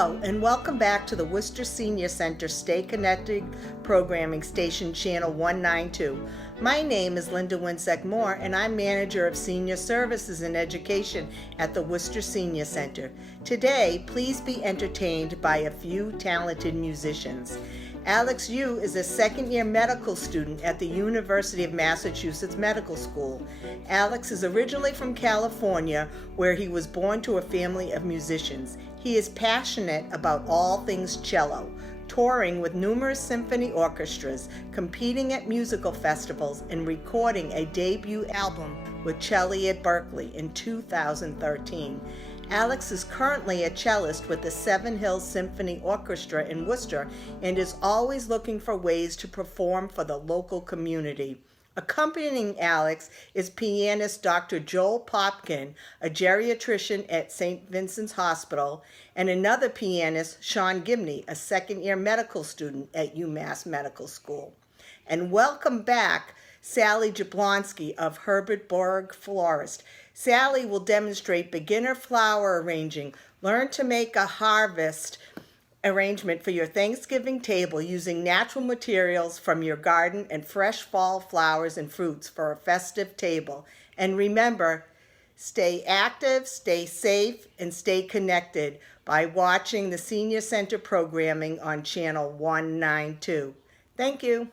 Hello, and welcome back to the Worcester Senior Center Stay Connected Programming Station Channel 192. My name is Linda Winsek Moore, and I'm Manager of Senior Services and Education at the Worcester Senior Center. Today, please be entertained by a few talented musicians. Alex Yu is a second-year medical student at the University of Massachusetts Medical School. Alex is originally from California, where he was born to a family of musicians. He is passionate about all things cello, touring with numerous symphony orchestras, competing at musical festivals, and recording a debut album with Celli at Berkeley in 2013. Alex is currently a cellist with the Seven Hills Symphony Orchestra in Worcester and is always looking for ways to perform for the local community. Accompanying Alex is pianist Dr. Joel Popkin, a geriatrician at St. Vincent's Hospital, and another pianist, Sean Gibney, a second-year medical student at UMass Medical School. And welcome back, Sally Jablonski of Herbert Borg Florist. Sally will demonstrate beginner flower arranging. Learn to make a harvest arrangement for your Thanksgiving table using natural materials from your garden and fresh fall flowers and fruits for a festive table. And remember, stay active, stay safe, and stay connected by watching the Senior Center programming on Channel 192. Thank you.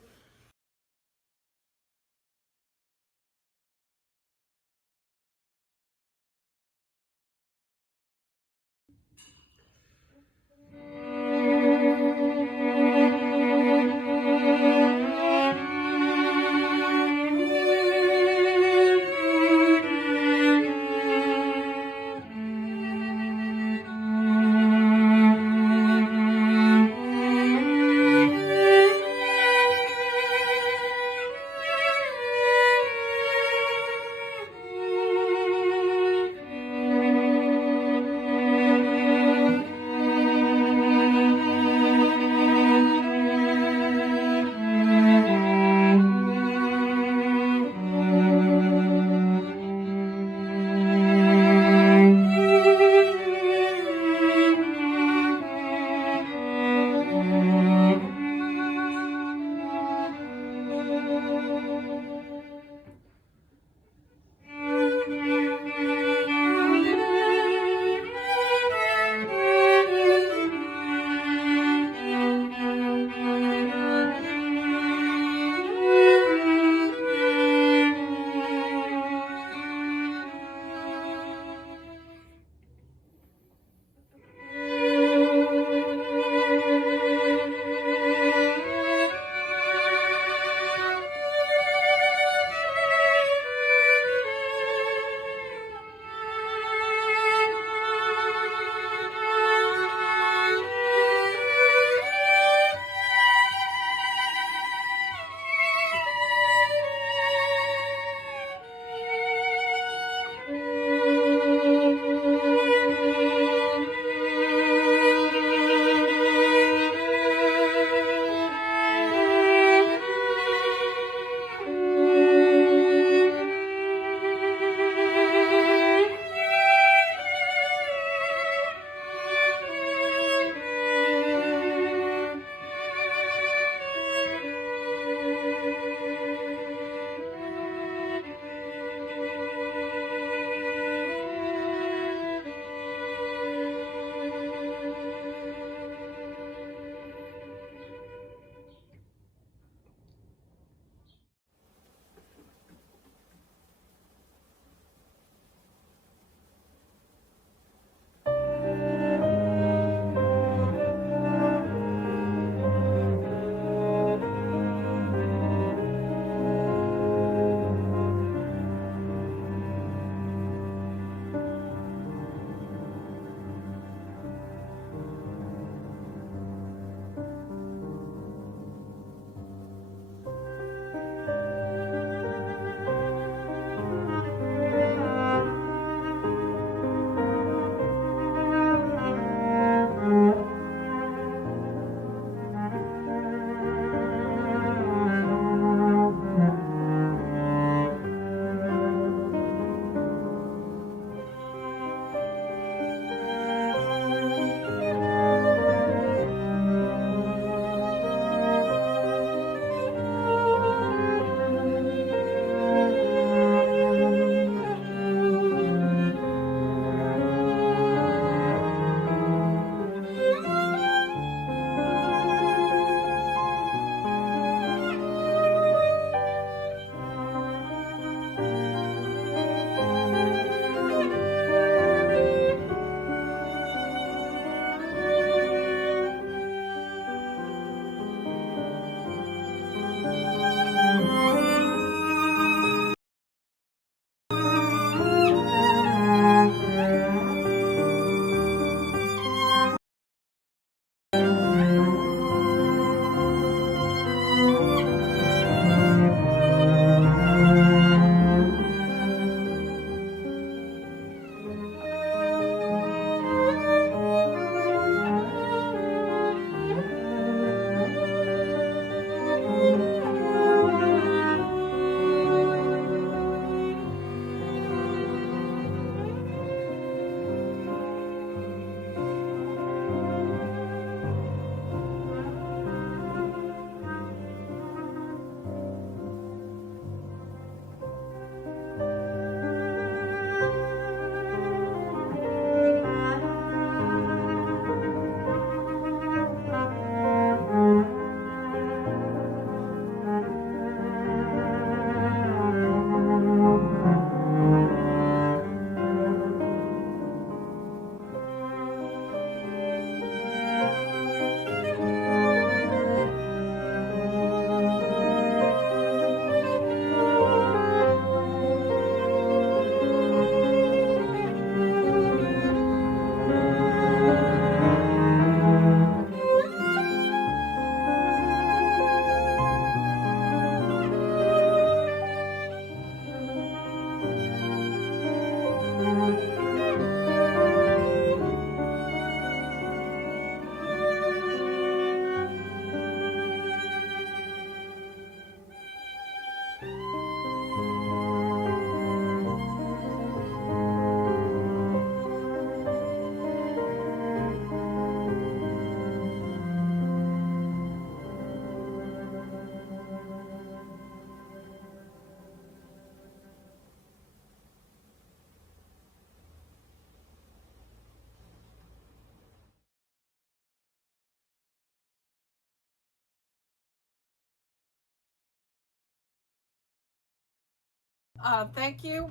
Thank you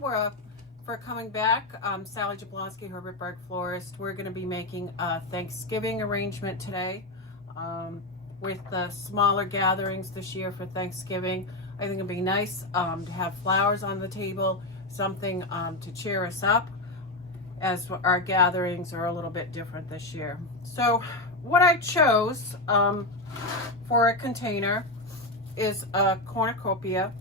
for coming back. Sally Jablonski, Herbertberg Florist. We're going to be making a Thanksgiving arrangement today with the smaller gatherings this year for Thanksgiving. I think it'd be nice to have flowers on the table, something to cheer us up as our gatherings are a little bit different this year. So what I chose for a container is a cornucopia.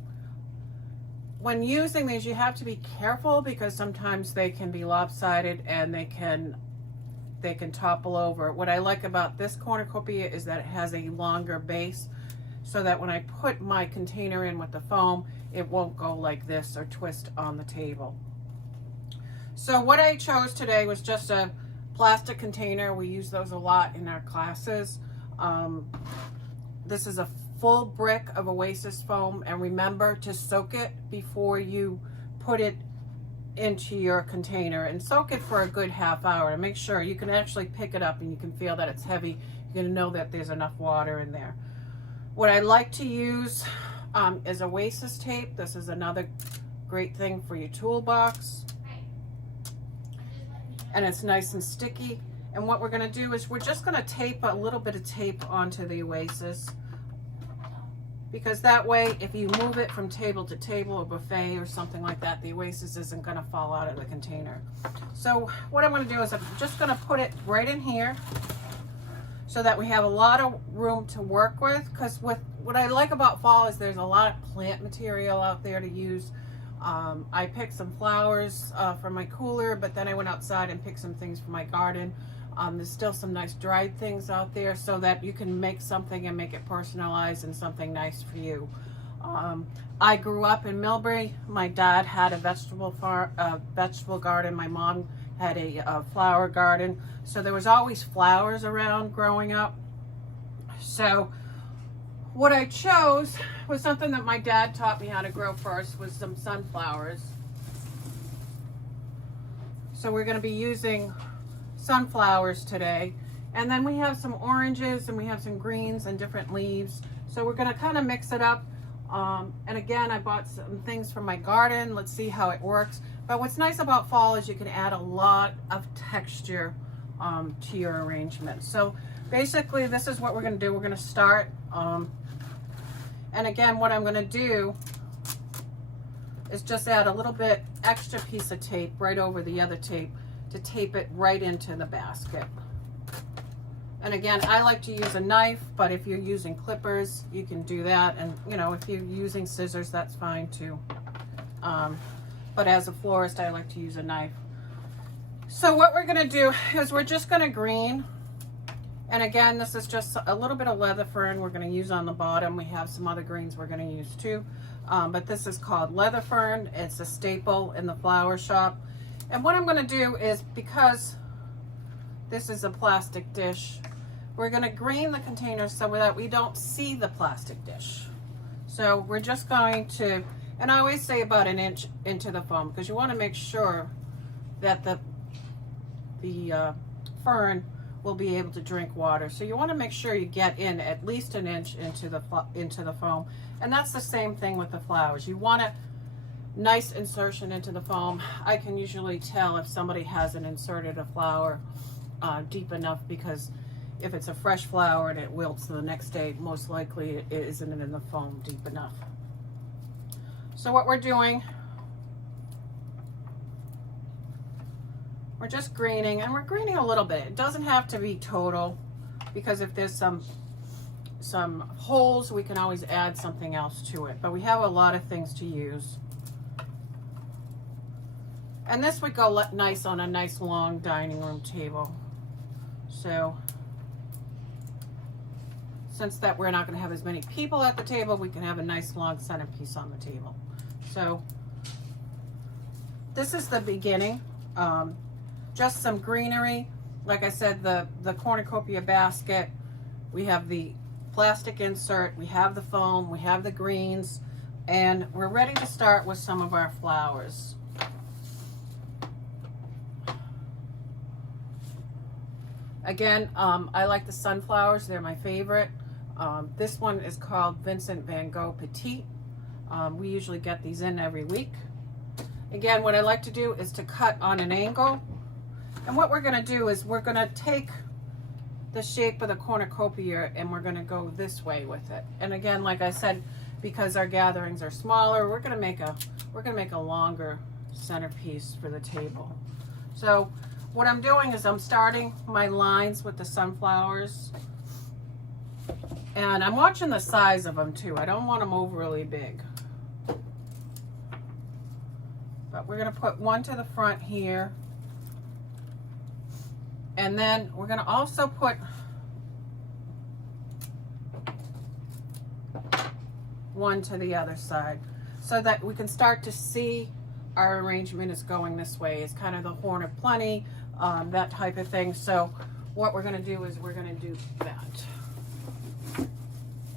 When using these, you have to be careful because sometimes they can be lopsided and they can topple over. What I like about this cornucopia is that it has a longer base so that when I put my container in with the foam, it won't go like this or twist on the table. So what I chose today was just a plastic container. We use those a lot in our classes. This is a full brick of Oasis foam, and remember to soak it before you put it into your container, and soak it for a good half hour to make sure you can actually pick it up and you can feel that it's heavy. You're going to know that there's enough water in there. What I like to use is Oasis tape. This is another great thing for your toolbox, and it's nice and sticky. And what we're going to do is we're just going to tape a little bit of tape onto the Oasis, because that way if you move it from table to table, a buffet or something like that, the Oasis isn't going to fall out of the container. So what I'm going to do is I'm just going to put it right in here so that we have a lot of room to work with, because what I like about fall is there's a lot of plant material out there to use. I picked some flowers from my cooler, but then I went outside and picked some things from my garden. There's still some nice dried things out there so that you can make something and make it personalized and something nice for you. I grew up in Millbury. My dad had a vegetable garden. My mom had a flower garden. So there was always flowers around growing up. So what I chose was something that my dad taught me how to grow first, was some sunflowers. So we're going to be using sunflowers today, and then we have some oranges and we have some greens and different leaves, so we're going to kind of mix it up. And again, I bought some things from my garden. Let's see how it works. But what's nice about fall is you can add a lot of texture to your arrangement. So basically this is what we're going to do. We're going to start and again, what I'm going to do is just add a little bit extra piece of tape right over the other tape to tape it right into the basket. And again, I like to use a knife, but if you're using clippers, you can do that. And you know, if you're using scissors, that's fine too. But as a florist, I like to use a knife. So what we're gonna do is we're just gonna green. And again, this is just a little bit of leather fern we're gonna use on the bottom. We have some other greens we're gonna use too. But this is called leather fern. It's a staple in the flower shop. And what I'm going to do is, because this is a plastic dish, we're going to green the container so that we don't see the plastic dish. So we're just going to, and I always say about an inch into the foam, because you want to make sure that the fern will be able to drink water. So you want to make sure you get in at least an inch into the foam. And that's the same thing with the flowers. You want a nice insertion into the foam. I can usually tell if somebody hasn't inserted a flower deep enough, because if it's a fresh flower and it wilts the next day, most likely it isn't in the foam deep enough. So what we're doing, we're just greening, and we're greening a little bit. It doesn't have to be total, because if there's some holes, we can always add something else to it. But we have a lot of things to use. And this would go nice on a nice long dining room table. So since that we're not going to have as many people at the table, we can have a nice long centerpiece on the table. So this is the beginning. Just some greenery. Like I said, the cornucopia basket. We have the plastic insert, we have the foam, we have the greens, and we're ready to start with some of our flowers. Again, I like the sunflowers. They're my favorite. This one is called Vincent van Gogh Petite. We usually get these in every week. Again, what I like to do is to cut on an angle. And what we're going to do is we're going to take the shape of the cornucopia and we're going to go this way with it. And again, like I said, because our gatherings are smaller, we're going to make a longer centerpiece for the table. So what I'm doing is I'm starting my lines with the sunflowers, and I'm watching the size of them too. I don't want them overly big. But we're going to put one to the front here. And then we're going to also put one to the other side so that we can start to see our arrangement is going this way. It's kind of the horn of plenty, that type of thing. So what we're going to do is we're going to do that.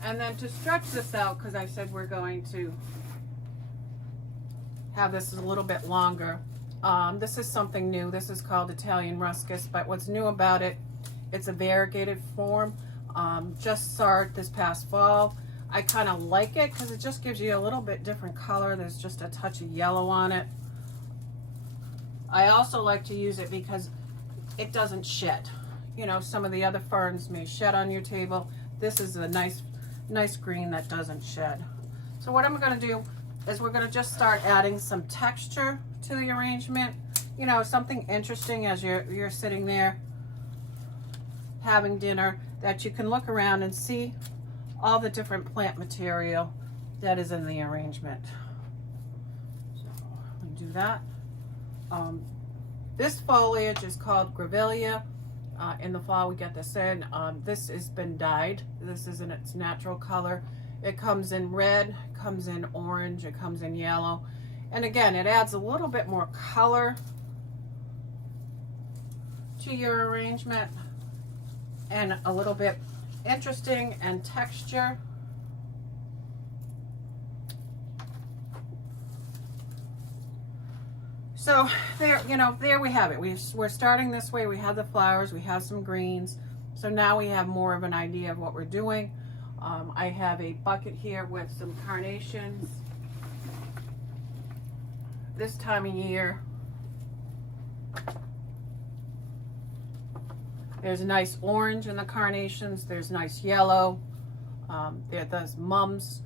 And then to stretch this out, because I said we're going to have this a little bit longer. This is something new. This is called Italian Ruscus, but what's new about it, it's a variegated form. Just saw it this past fall. I kind of like it because it just gives you a little bit different color. There's just a touch of yellow on it. I also like to use it because it doesn't shed. You know, some of the other ferns may shed on your table. This is a nice green that doesn't shed. So what I'm going to do is we're going to just start adding some texture to the arrangement. You know, something interesting as you're sitting there having dinner, that you can look around and see all the different plant material that is in the arrangement. So we do that. This foliage is called Grevillea. In the fall we get this in. This has been dyed. This isn't its natural color. It comes in red, it comes in orange, it comes in yellow. And again, it adds a little bit more color to your arrangement and a little bit interesting and texture. So there, you know, there we have it. We're starting this way. We have the flowers, we have some greens. So now we have more of an idea of what we're doing. I have a bucket here with some carnations. This time of year, there's nice orange in the carnations. There's nice yellow. Those mums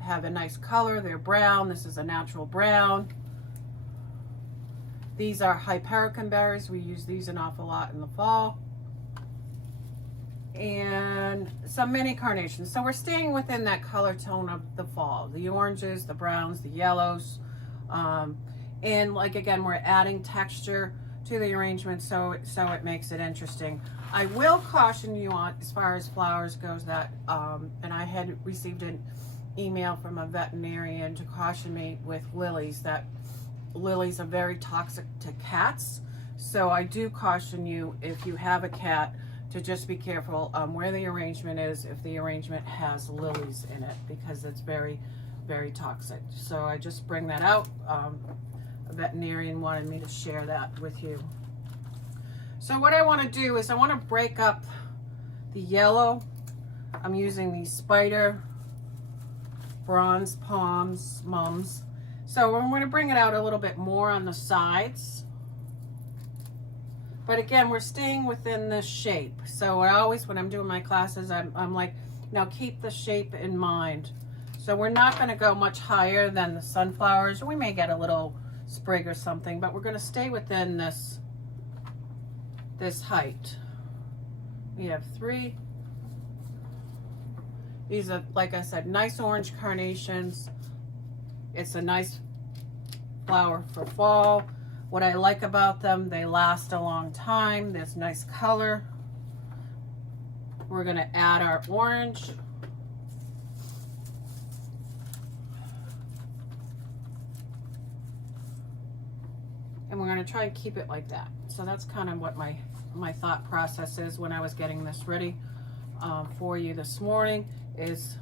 have a nice color. They're brown. This is a natural brown. These are hypericum berries. We use these an awful lot in the fall. And some mini carnations. So we're staying within that color tone of the fall. The oranges, the browns, the yellows. And like, again, we're adding texture to the arrangement so it makes it interesting. I will caution you on, as far as flowers goes, that, and I had received an email from a veterinarian to caution me with lilies, that lilies are very toxic to cats. So I do caution you, if you have a cat, to just be careful where the arrangement is, if the arrangement has lilies in it, because it's very, very toxic. So I just bring that out. A veterinarian wanted me to share that with you. So what I want to do is I want to break up the yellow. I'm using these spider bronze palms mums. So I'm going to bring it out a little bit more on the sides. But again, we're staying within this shape. So I always, when I'm doing my classes, I'm like, now keep the shape in mind. So we're not going to go much higher than the sunflowers. We may get a little sprig or something, but we're going to stay within this height. We have 3. These are, like I said, nice orange carnations. It's a nice flower for fall. What I like about them, they last a long time. There's nice color. We're going to add our orange. And we're going to try and keep it like that. So that's kind of what my thought process is when I was getting this ready for you this morning, is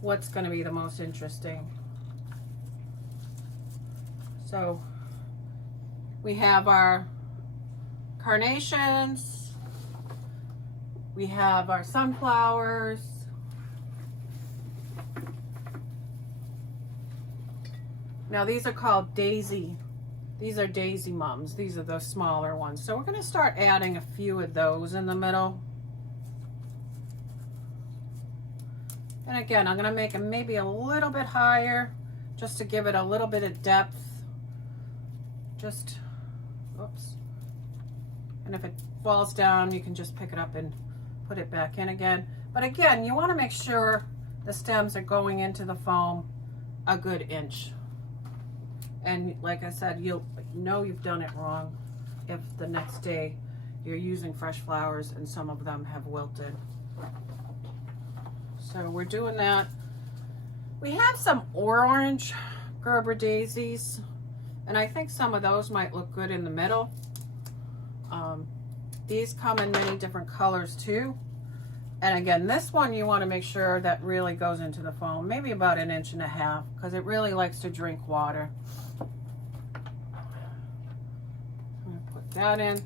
what's going to be the most interesting. So we have our carnations, we have our sunflowers, Now these are called daisy. These are daisy mums. These are the smaller ones. So we're going to start adding a few of those in the middle. And again, I'm going to make them maybe a little bit higher just to give it a little bit of depth. Just, oops. And if it falls down, you can just pick it up and put it back in again. But again, you want to make sure the stems are going into the foam a good inch. And like I said, you'll know you've done it wrong if the next day you're using fresh flowers and some of them have wilted. So we're doing that. We have some orange Gerber daisies, and I think some of those might look good in the middle. These come in many different colors too. And again, this one you want to make sure that really goes into the foam, maybe about 1.5 inches, because it really likes to drink water. I'm going to put that in.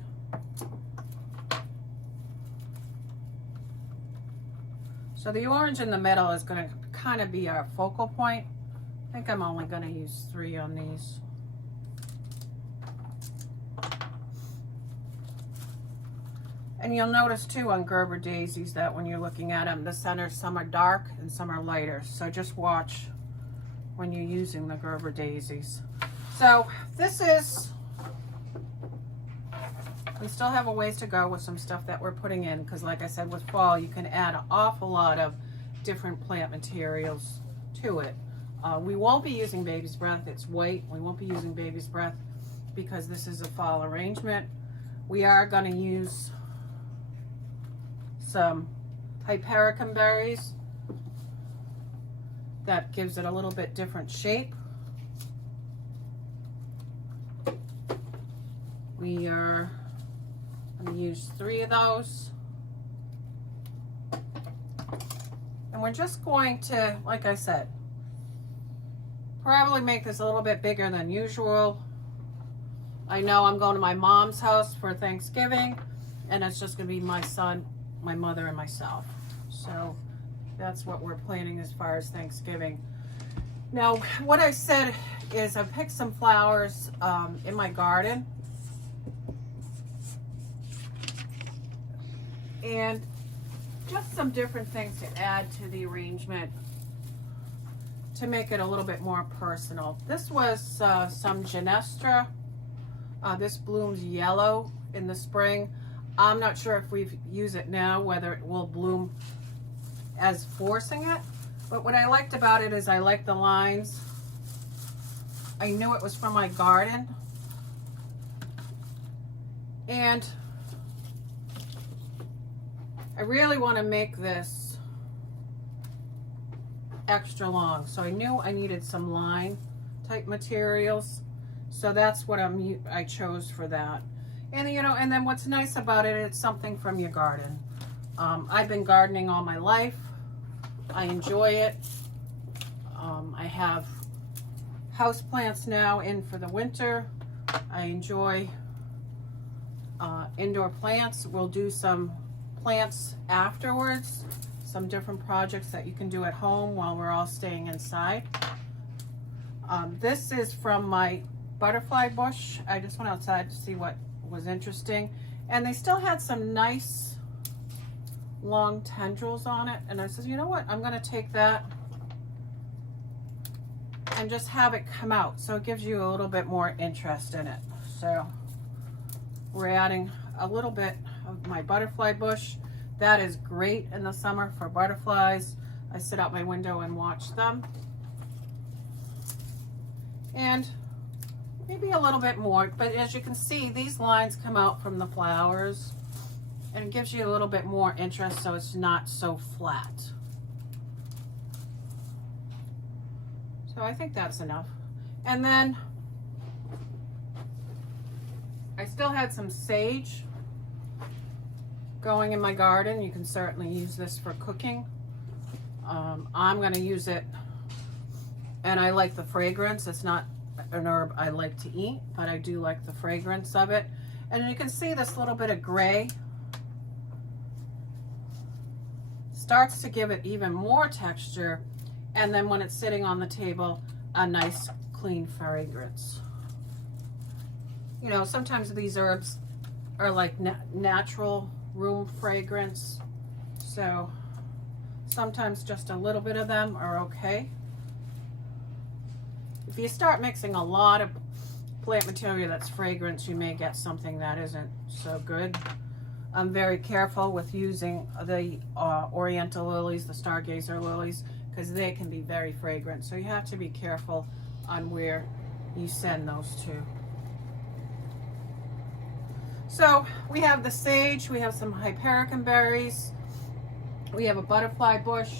So the orange in the middle is going to kind of be our focal point. I think I'm only going to use 3 on these. And you'll notice too on Gerber daisies that when you're looking at them, the centers, some are dark and some are lighter. So just watch when you're using the Gerber daisies. So this is, we still have a ways to go with some stuff that we're putting in, because like I said, with fall, you can add an awful lot of different plant materials to it. We won't be using baby's breath. It's white. We won't be using baby's breath because this is a fall arrangement. We are going to use some hypericum berries. That gives it a little bit different shape. We are going to use 3 of those. And we're just going to, like I said, probably make this a little bit bigger than usual. I know I'm going to my mom's house for Thanksgiving, and it's just going to be my son, my mother, and myself. So that's what we're planning as far as Thanksgiving. Now, what I said is I picked some flowers in my garden. And just some different things to add to the arrangement to make it a little bit more personal. This was some Genestra. This blooms yellow in the spring. I'm not sure if we use it now, whether it will bloom as forcing it. But what I liked about it is I liked the lines. I knew it was from my garden. And I really want to make this extra long. So I knew I needed some line type materials. So that's what I chose for that. And you know, and then what's nice about it, it's something from your garden. I've been gardening all my life. I enjoy it. I have house plants now in for the winter. I enjoy indoor plants. We'll do some plants afterwards, some different projects that you can do at home while we're all staying inside. This is from my butterfly bush. I just went outside to see what was interesting, and they still had some nice long tendrils on it, and I said, you know what, I'm going to take that and just have it come out, so it gives you a little bit more interest in it. So we're adding a little bit of my butterfly bush. That is great in the summer for butterflies. I sit out my window and watch them. And maybe a little bit more, but as you can see, these lines come out from the flowers and it gives you a little bit more interest, so it's not so flat. So I think that's enough. And then I still had some sage going in my garden. You can certainly use this for cooking. I'm going to use it, and I like the fragrance. It's not an herb I like to eat, but I do like the fragrance of it. And you can see this little bit of gray starts to give it even more texture, and then when it's sitting on the table, a nice clean fragrance. You know, sometimes these herbs are like natural room fragrance, so sometimes just a little bit of them are okay. If you start mixing a lot of plant material that's fragrance, you may get something that isn't so good. I'm very careful with using the oriental lilies, the stargazer lilies, because they can be very fragrant. So you have to be careful on where you send those to. So we have the sage, we have some hypericum berries, we have a butterfly bush.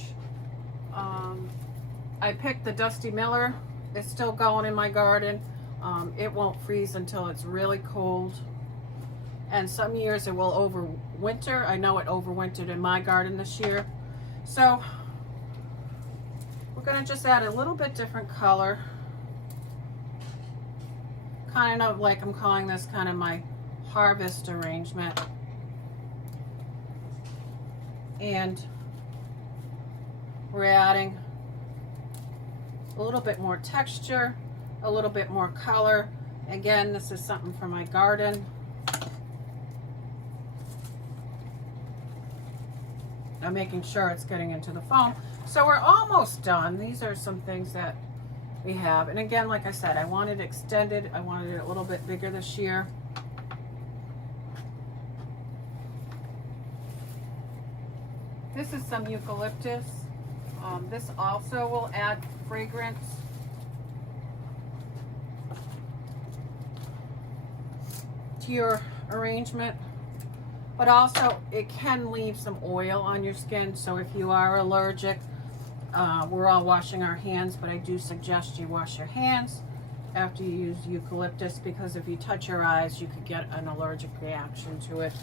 I picked the Dusty Miller. It's still going in my garden. It won't freeze until it's really cold. And some years it will overwinter. I know it overwintered in my garden this year. So we're gonna just add a little bit different color. Kind of like, I'm calling this kind of my harvest arrangement. And we're adding a little bit more texture, a little bit more color. Again, this is something for my garden. I'm making sure it's getting into the foam. So we're almost done. These are some things that we have. And again, like I said, I wanted it extended. I wanted it a little bit bigger this year. This is some eucalyptus. This also will add fragrance. To your arrangement. But also it can leave some oil on your skin, so if you are allergic, we're all washing our hands, but I do suggest you wash your hands after you use eucalyptus, because if you touch your eyes you could get an allergic reaction to it,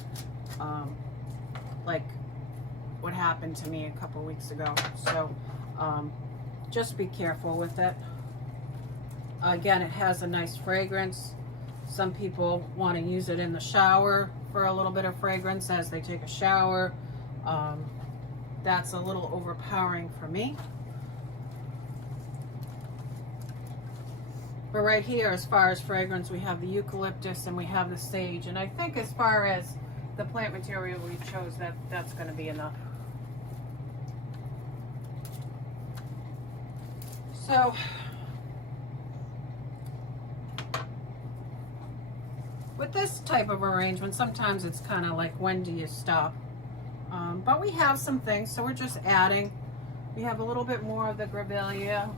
like what happened to me a couple weeks ago. So just be careful with it. Again, it has a nice fragrance. Some people want to use it in the shower for a little bit of fragrance as they take a shower. That's a little overpowering for me. But right here, as far as fragrance, we have the eucalyptus and we have the sage. And I think as far as the plant material we chose, that's going to be enough. So with this type of arrangement, sometimes it's kind of like, when do you stop? But we have some things, so we're just adding. We have a little bit more of the grevillea.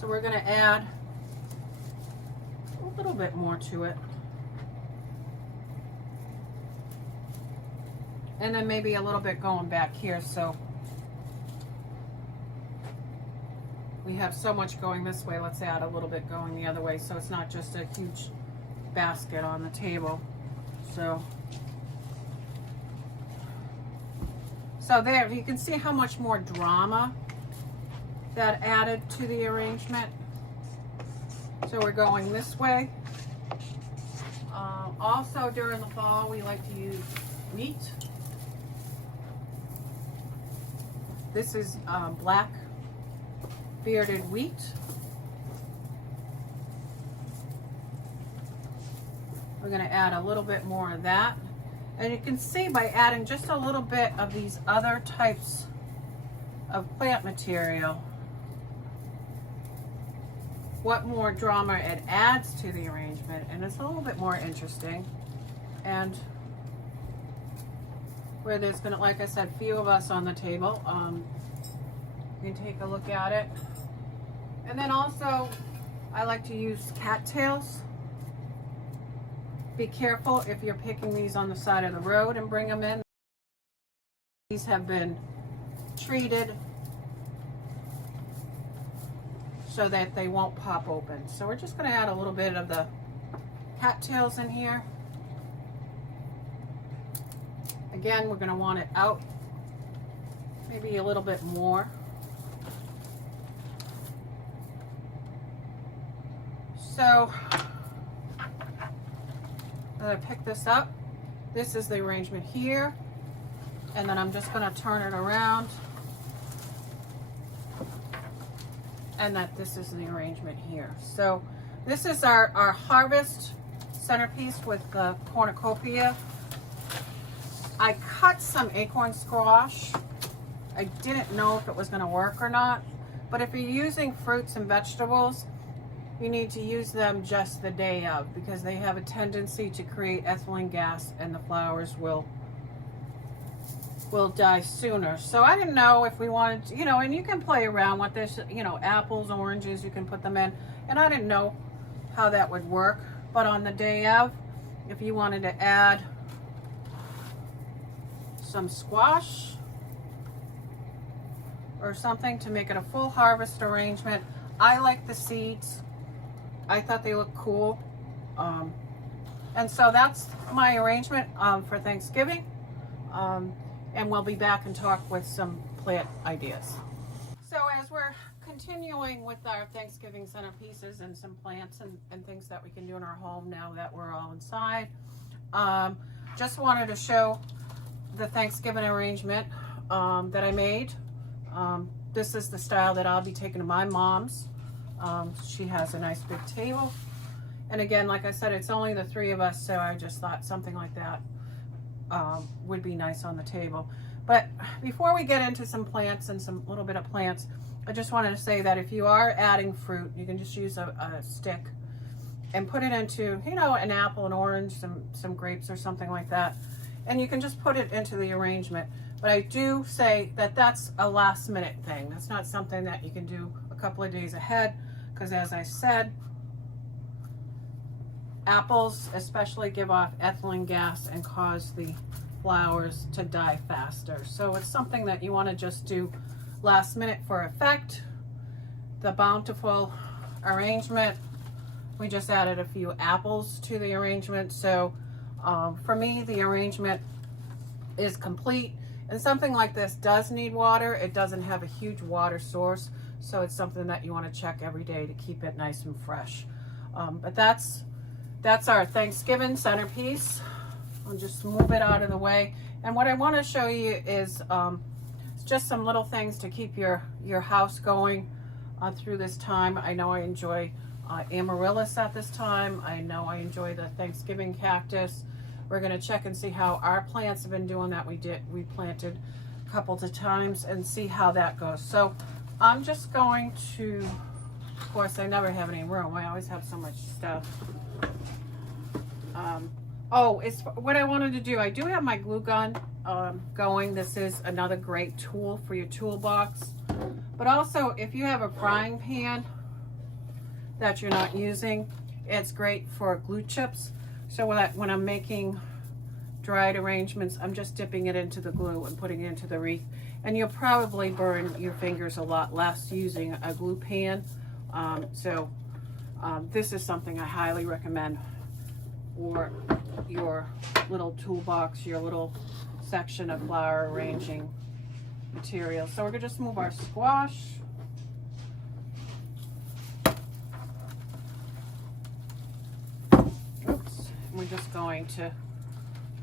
So we're going to add a little bit more to it. And then maybe a little bit going back here, so we have so much going this way, let's add a little bit going the other way, so it's not just a huge basket on the table. So there, you can see how much more drama that added to the arrangement. So we're going this way. Also during the fall, we like to use wheat. This is black bearded wheat. We're going to add a little bit more of that. And you can see by adding just a little bit of these other types of plant material, what more drama it adds to the arrangement, and it's a little bit more interesting. And where there's been, like I said, few of us on the table, you can take a look at it. And then also, I like to use cattails. Be careful if you're picking these on the side of the road and bring them in. These have been treated so that they won't pop open. So we're just going to add a little bit of the cattails in here. Again, we're going to want it out maybe a little bit more. So I'm going to pick this up. This is the arrangement here. And then I'm just going to turn it around. And that this is the arrangement here. So this is our harvest centerpiece with the cornucopia. I cut some acorn squash. I didn't know if it was going to work or not, but if you're using fruits and vegetables, you need to use them just the day of, because they have a tendency to create ethylene gas and the flowers will die sooner. So I didn't know if we wanted to, and you can play around with this, apples, oranges, you can put them in, and I didn't know how that would work. But on the day of, if you wanted to add some squash or something to make it a full harvest arrangement, I like the seeds. I thought they looked cool. And so that's my arrangement for Thanksgiving. And we'll be back and talk with some plant ideas. So as we're continuing with our Thanksgiving centerpieces and some plants and things that we can do in our home now that we're all inside, just wanted to show the Thanksgiving arrangement that I made. This is the style that I'll be taking to my mom's. She has a nice big table. And again, like I said, it's only the three of us, so I just thought something like that would be nice on the table. But before we get into some plants and some little bit of plants, I just wanted to say that if you are adding fruit, you can just use a stick and put it into, an apple, an orange, some grapes or something like that. And you can just put it into the arrangement. But I do say that that's a last minute thing. That's not something that you can do a couple of days ahead, because as I said, apples especially give off ethylene gas and cause the flowers to die faster. So it's something that you want to just do last minute for effect. The bountiful arrangement, we just added a few apples to the arrangement. So for me, the arrangement is complete. And something like this does need water. It doesn't have a huge water source, so it's something that you want to check every day to keep it nice and fresh. But that's our Thanksgiving centerpiece. I'll just move it out of the way. And what I want to show you is just some little things to keep your house going through this time. I know I enjoy amaryllis at this time. I know I enjoy the Thanksgiving cactus. We're going to check and see how our plants have been doing that we planted a couple of times and see how that goes. So I'm just going to, of course, I never have any room. I always have so much stuff. It's what I wanted to do. I do have my glue gun going. This is another great tool for your toolbox. But also, if you have a frying pan that you're not using, it's great for glue chips. So when I'm making dried arrangements, I'm just dipping it into the glue and putting it into the wreath. And you'll probably burn your fingers a lot less using a glue pan. This is something I highly recommend for your little toolbox, your little section of flower arranging materials. So we're gonna just move our squash. Oops. We're just going to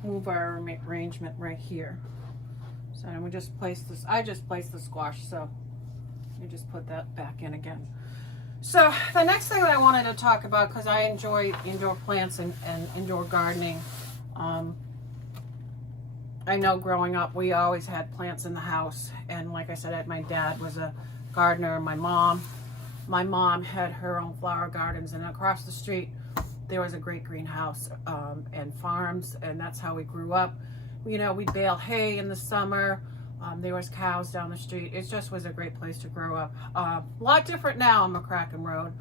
move our arrangement right here. So we just place this, I just placed the squash, so you just put that back in again. So the next thing that I wanted to talk about, because I enjoy indoor plants and indoor gardening. I know growing up we always had plants in the house, and like I said, my dad was a gardener. My mom had her own flower gardens, and across the street there was a great greenhouse and farms, and that's how we grew up. We'd bale hay in the summer. There was cows down the street. It just was a great place to grow up. A lot different now on McCracken Road.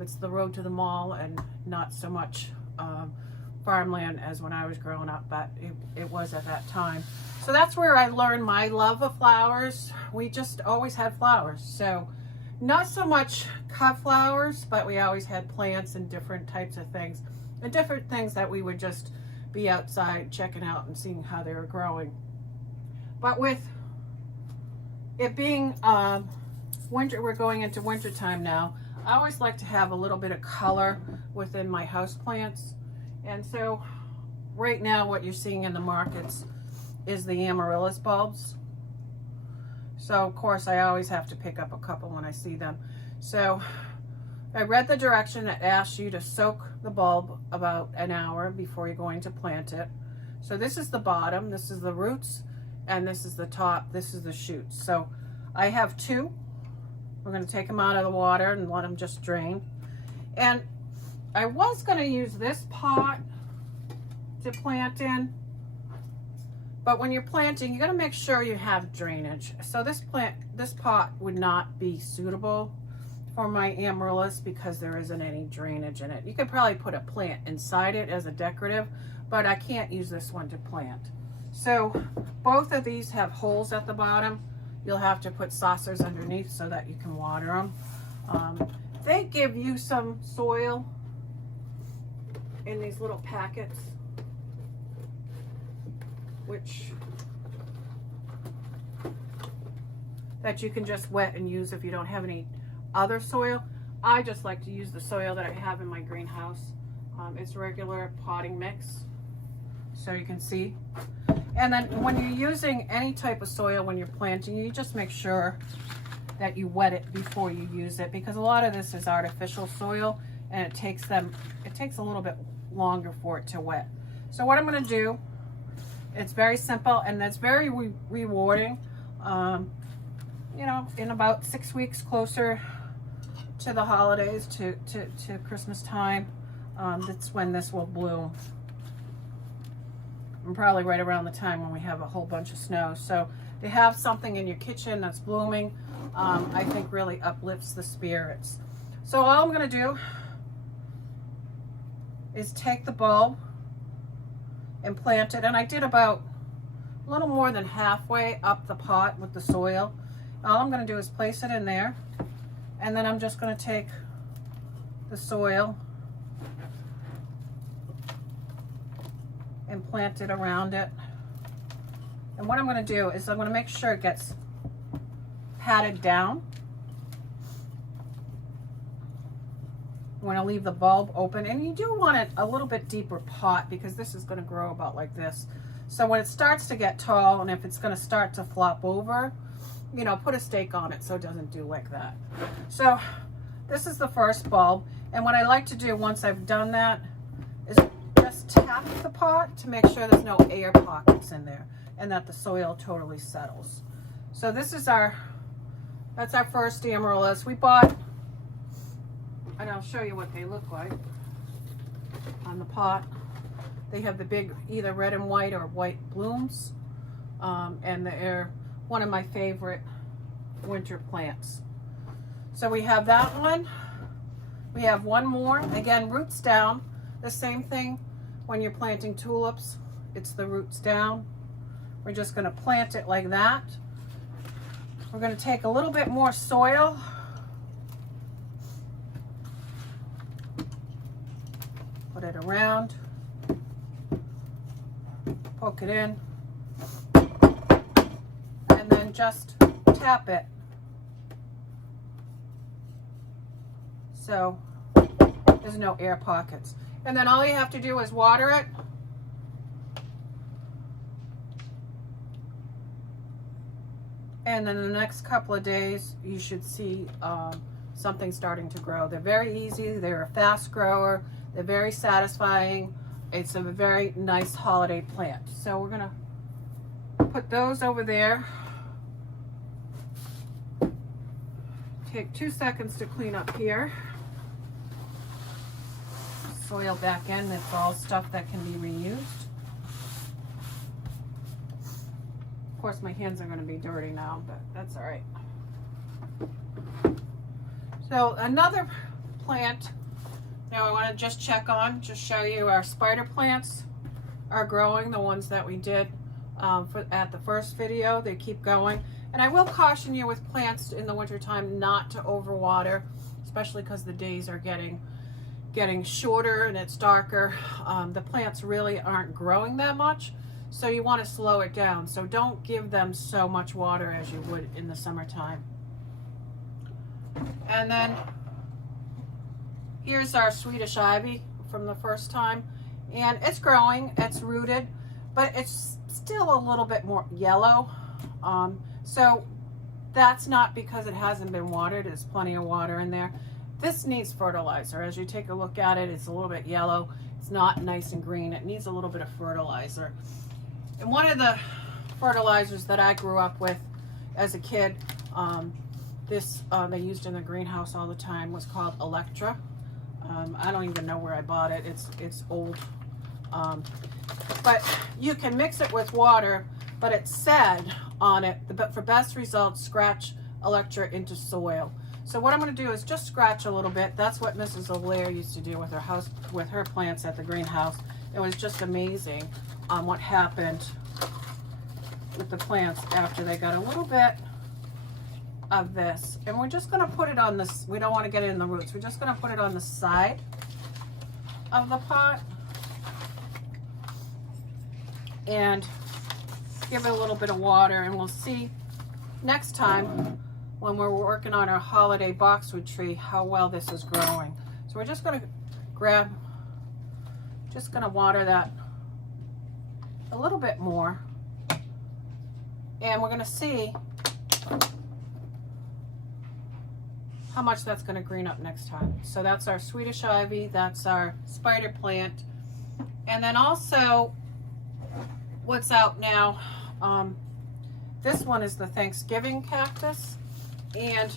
It's the road to the mall and not so much farmland as when I was growing up, but it was at that time. So that's where I learned my love of flowers. We just always had flowers. So not so much cut flowers, but we always had plants and different types of things. And different things that we would just be outside checking out and seeing how they were growing. But with it being winter, we're going into winter time now, I always like to have a little bit of color within my house plants. And so right now what you're seeing in the markets is the amaryllis bulbs. So of course I always have to pick up a couple when I see them. So I read the direction that asks you to soak the bulb about an hour before you're going to plant it. So this is the bottom, this is the roots, and this is the top, this is the shoots. So I have two. We're going to take them out of the water and let them just drain. And I was going to use this pot to plant in, but when you're planting, you got to make sure you have drainage. So this pot would not be suitable for my amaryllis because there isn't any drainage in it. You could probably put a plant inside it as a decorative, but I can't use this one to plant. So both of these have holes at the bottom. You'll have to put saucers underneath so that you can water them. They give you some soil in these little packets, that you can just wet and use if you don't have any other soil. I just like to use the soil that I have in my greenhouse. It's regular potting mix, so you can see. And then when you're using any type of soil when you're planting, you just make sure that you wet it before you use it, because a lot of this is artificial soil and it takes a little bit longer for it to wet. So what I'm going to do, it's very simple and it's very rewarding. You know, in about 6 weeks closer to the holidays, to Christmas time, that's when this will bloom. And probably right around the time when we have a whole bunch of snow. So to have something in your kitchen that's blooming, I think really uplifts the spirits. So all I'm going to do is take the bulb and plant it. And I did about a little more than halfway up the pot with the soil. All I'm going to do is place it in there. And then I'm just going to take the soil and plant it around it. And what I'm going to do is I'm going to make sure it gets patted down. I'm going to leave the bulb open, and you do want it a little bit deeper pot because this is going to grow about like this. So when it starts to get tall, and if it's going to start to flop over, you know, put a stake on it so it doesn't do like that. So this is the first bulb, and what I like to do once I've done that is just tap the pot to make sure there's no air pockets in there and that the soil totally settles. So this is that's our first amaryllis. We bought, and I'll show you what they look like on the pot. They have the big either red and white or white blooms, and they're one of my favorite winter plants. So we have that one. We have one more, again, roots down. The same thing when you're planting tulips, it's the roots down. We're just going to plant it like that. We're going to take a little bit more soil. Put it around. Poke it in. And then just tap it. So there's no air pockets. And then all you have to do is water it. And then in the next couple of days, you should see something starting to grow. They're very easy. They're a fast grower. They're very satisfying. It's a very nice holiday plant. So we're going to put those over there. Take 2 seconds to clean up here. Soil back in. That's all stuff that can be reused. Of course, my hands are going to be dirty now, but that's all right. So another plant now I want to just check on, just show you our spider plants are growing, the ones that we did at the first video. They keep going. And I will caution you with plants in the wintertime not to overwater, especially because the days are getting shorter and it's darker. The plants really aren't growing that much, so you want to slow it down. So don't give them so much water as you would in the summertime. And then here's our Swedish ivy from the first time, and it's growing, it's rooted, but it's still a little bit more yellow. So that's not because it hasn't been watered. There's plenty of water in there. This needs fertilizer. As you take a look at it, it's a little bit yellow. It's not nice and green. It needs a little bit of fertilizer. And one of the fertilizers that I grew up with as a kid, they used in the greenhouse all the time, was called Electra. I don't even know where I bought it. It's old. But you can mix it with water, but it said on it, for best results, scratch Electra into soil. So what I'm going to do is just scratch a little bit. That's what Mrs. O'Lear used to do with her house, with her plants at the greenhouse. It was just amazing what happened with the plants after they got a little bit of this. And we're just going to put it on this. We don't want to get it in the roots. We're just going to put it on the side of the pot and give it a little bit of water, and we'll see next time when we're working on our holiday boxwood tree how well this is growing. So we're just going to water that a little bit more, and we're going to see how much that's going to green up next time. So that's our Swedish ivy, that's our spider plant, and then also what's out now, this one is the Thanksgiving cactus, and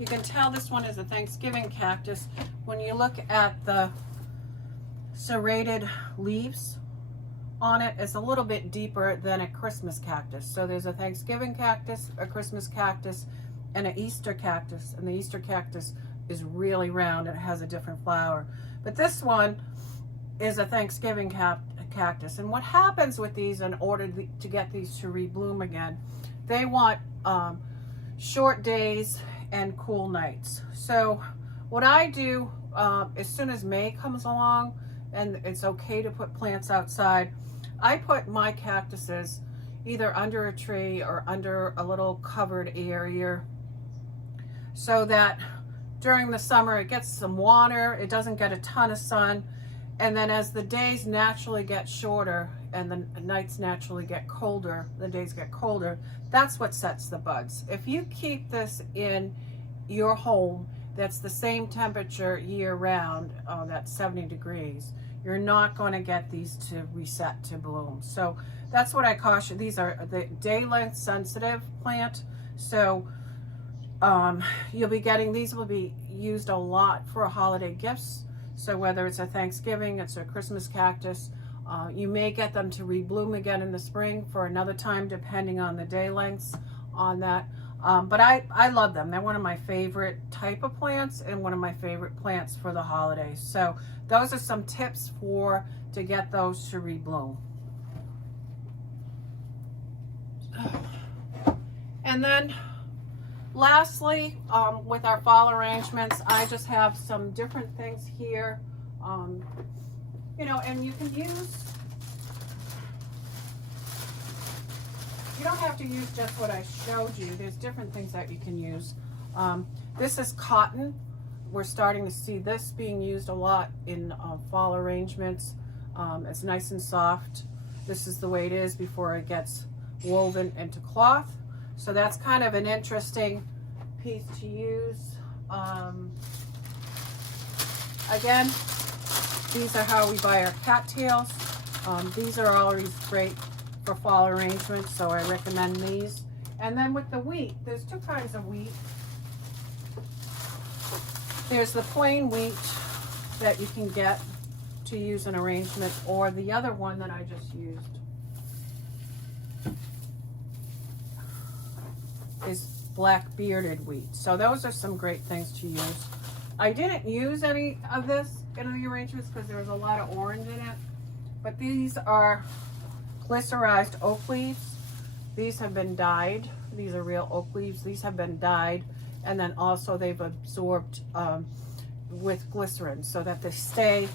you can tell this one is a Thanksgiving cactus when you look at the serrated leaves on it. It's a little bit deeper than a Christmas cactus. So there's a Thanksgiving cactus, a Christmas cactus, and an Easter cactus, and the Easter cactus is really round and it has a different flower. But this one is a Thanksgiving cactus, and what happens with these, in order to get these to rebloom again, they want short days and cool nights. So what I do, as soon as May comes along and it's okay to put plants outside, I put my cactuses either under a tree or under a little covered area, so that during the summer it gets some water, it doesn't get a ton of sun, and then as the days naturally get shorter and the nights naturally get colder, the days get colder, that's what sets the buds. If you keep this in your home that's the same temperature year round, that's 70 degrees, you're not going to get these to reset to bloom. So that's what I caution. These are the day length sensitive plant, so you'll be getting, these will be used a lot for holiday gifts. So whether it's a Thanksgiving, it's a Christmas cactus, you may get them to rebloom again in the spring for another time, depending on the day lengths on that. But I love them. They're one of my favorite type of plants and one of my favorite plants for the holidays. So those are some tips to get those to rebloom. And then lastly, with our fall arrangements, I just have some different things here. You know, and you can use, you don't have to use just what I showed you. There's different things that you can use. This is cotton. We're starting to see this being used a lot in fall arrangements. It's nice and soft. This is the way it is before it gets woven into cloth. So that's kind of an interesting piece to use. Again, these are how we buy our cattails. These are always great for fall arrangements, so I recommend these. And then with the wheat, there's two kinds of wheat. There's the plain wheat that you can get to use in arrangement, or the other one that I just used is black bearded wheat. So those are some great things to use. I didn't use any of this in the arrangements because there was a lot of orange in it, but these are glycerized oak leaves. These have been dyed. These are real oak leaves. These have been dyed, and then also they've absorbed with glycerin so that they stay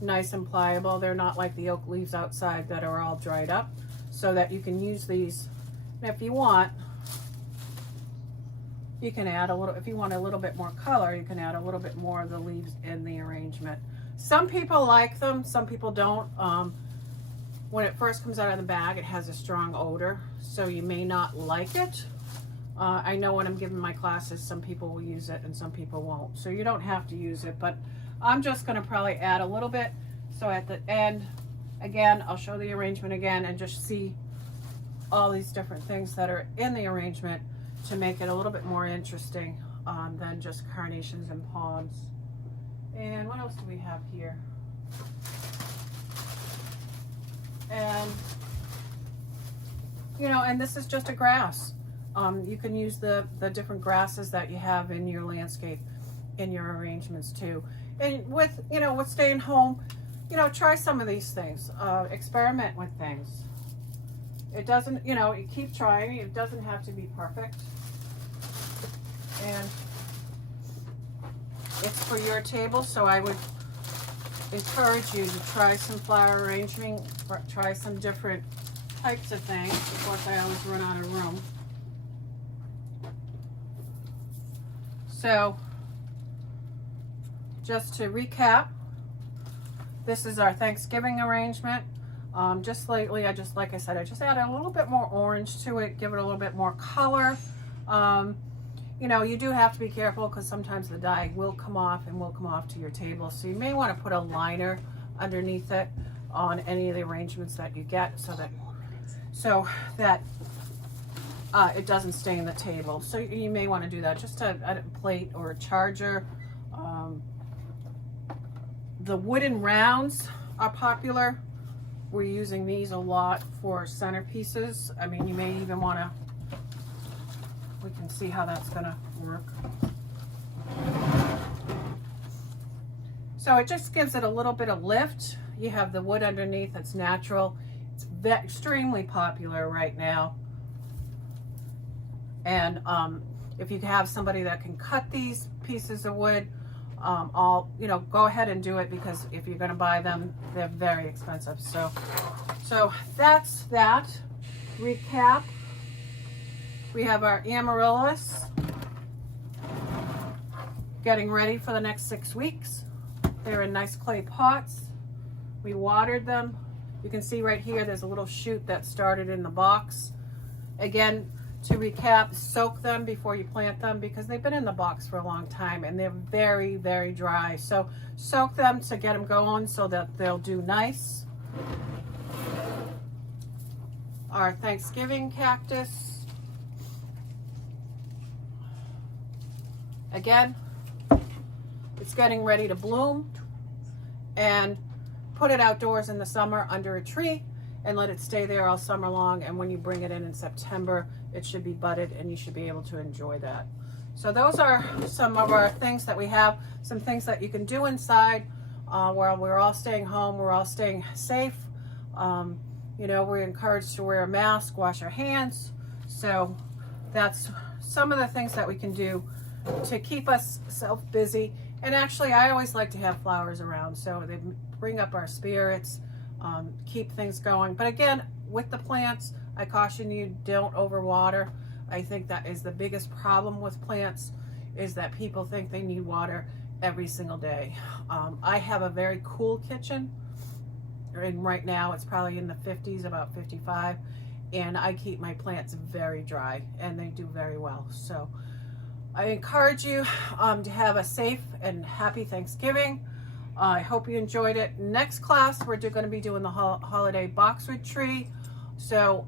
nice and pliable. They're not like the oak leaves outside that are all dried up, so that you can use these. And if you want, you can add a little, if you want a little bit more color, you can add a little bit more of the leaves in the arrangement. Some people like them, some people don't. when it first comes out of the bag, it has a strong odor, so you may not like it. I know when I'm giving my classes, some people will use it and some people won't. So you don't have to use it, but I'm just gonna probably add a little bit. So at the end, again, I'll show the arrangement again and just see all these different things that are in the arrangement to make it a little bit more interesting than just carnations and palms. And what else do we have here? And, you know, and this is just a grass. You can use the different grasses that you have in your landscape, in your arrangements too. And with, you know, with staying home, you know, try some of these things. Experiment with things. It doesn't, you know, you keep trying. It doesn't have to be perfect. And it's for your table, so I would encourage you to try some flower arranging, try some different types of things. Of course, I always run out of room. So, just to recap, this is our Thanksgiving arrangement. Just lately, like I said, I just added a little bit more orange to it, give it a little bit more color. You know, you do have to be careful because sometimes the dye will come off and will come off to your table. So you may want to put a liner underneath it on any of the arrangements that you get so that it doesn't stain the table. So you may want to do that. Just a plate or a charger. The wooden rounds are popular. We're using these a lot for centerpieces. I mean, you may even want to, we can see how that's going to work. So it just gives it a little bit of lift. You have the wood underneath that's natural. It's extremely popular right now. And if you have somebody that can cut these pieces of wood, you know, go ahead and do it, because if you're going to buy them, they're very expensive. So that's that. Recap. We have our amaryllis getting ready for the next 6 weeks. They're in nice clay pots. We watered them. You can see right here, there's a little shoot that started in the box. Again, to recap, soak them before you plant them because they've been in the box for a long time and they're very, very dry. So soak them to get them going so that they'll do nice. Our Thanksgiving cactus. Again, it's getting ready to bloom, and put it outdoors in the summer under a tree and let it stay there all summer long. And when you bring it in September, it should be budded and you should be able to enjoy that. So those are some of our things that we have, some things that you can do inside while we're all staying home, we're all staying safe. You know, we're encouraged to wear a mask, wash our hands. So that's some of the things that we can do to keep us busy. And actually, I always like to have flowers around, so they bring up our spirits, keep things going. But again, with the plants, I caution you, don't overwater. I think that is the biggest problem with plants, is that people think they need water every single day. I have a very cool kitchen, and right now it's probably in the 50s, about 55, and I keep my plants very dry, and they do very well. So I encourage you to have a safe and happy Thanksgiving. I hope you enjoyed it. Next class, we're going to be doing the holiday boxwood tree. So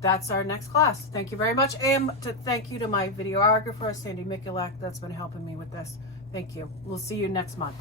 that's our next class. Thank you very much. And thank you to my videographer, Sandy Mikulak, that's been helping me with this. Thank you. We'll see you next month.